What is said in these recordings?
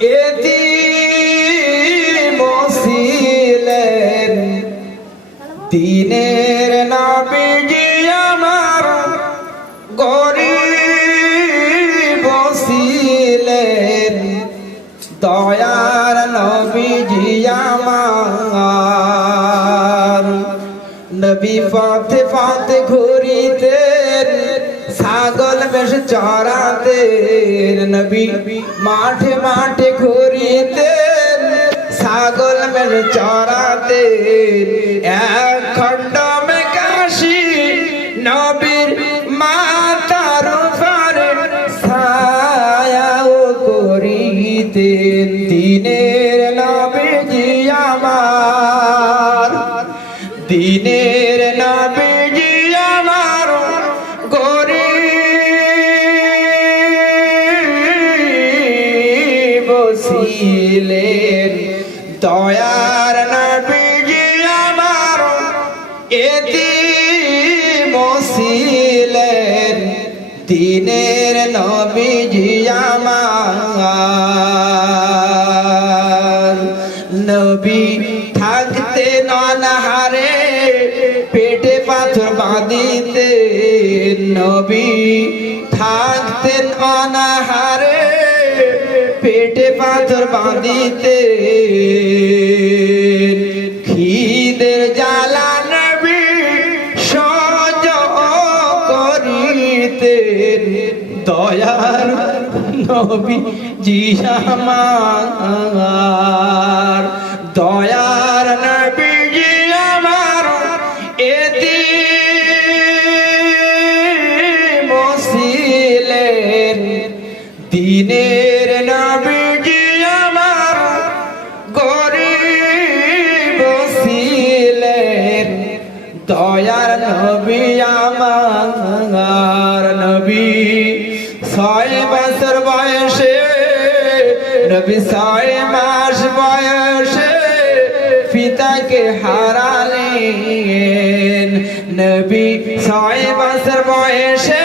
এতিম ছিলেন দিনের নবীজি আমার গরিব ছিলেন দয়ার নবীজি আমার নবী পথে পথে ঘুরিতেন ছাগল বেশ চড়াতেন নবী মাঠে মাঠে ঘুরিতেন ছাগল বেশ চড়াতেন এক খণ্ড কাশি নবীর মাথার উপরে ছায়াও করিতেন দিনের নবীজি আমার দিনের নবীজি আমার গরিব ছিলেন দয়ার নবীজি আমার এতিম ছিলেন দিনের নবীজি আমার নবী থাকতেন অনাহারে পেটে পাথর বাঁধিতেন নবী থাকতেন অনাহারে পেটে পাথর বাঁধিতেন খিদের জ্বালা নবী সহ্য করিতেন দয়ার নবী জি আমার দয়ার নবী জি আমার এতিম ছিলেন দিনের নবীজি আমার গরিব ছিলেন দয়ার নবী আমার নবী 6 বছর বয়সে নবী 6 মাস বয়সে পিতাকে হারালেন নবী 6 বছর বয়সে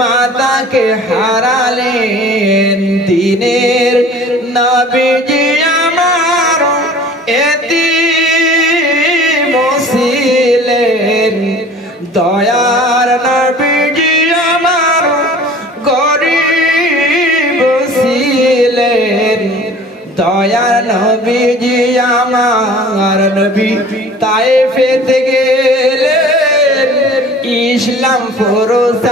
মাতাকে হারালেন দিনের নবীজি আমার এতিম ছিলেন দয়ার নবীজি আমার গরিব ছিলেন দয়ার নবীজি আমার নবী তায়েফে গেলেন ইসলাম প্রচার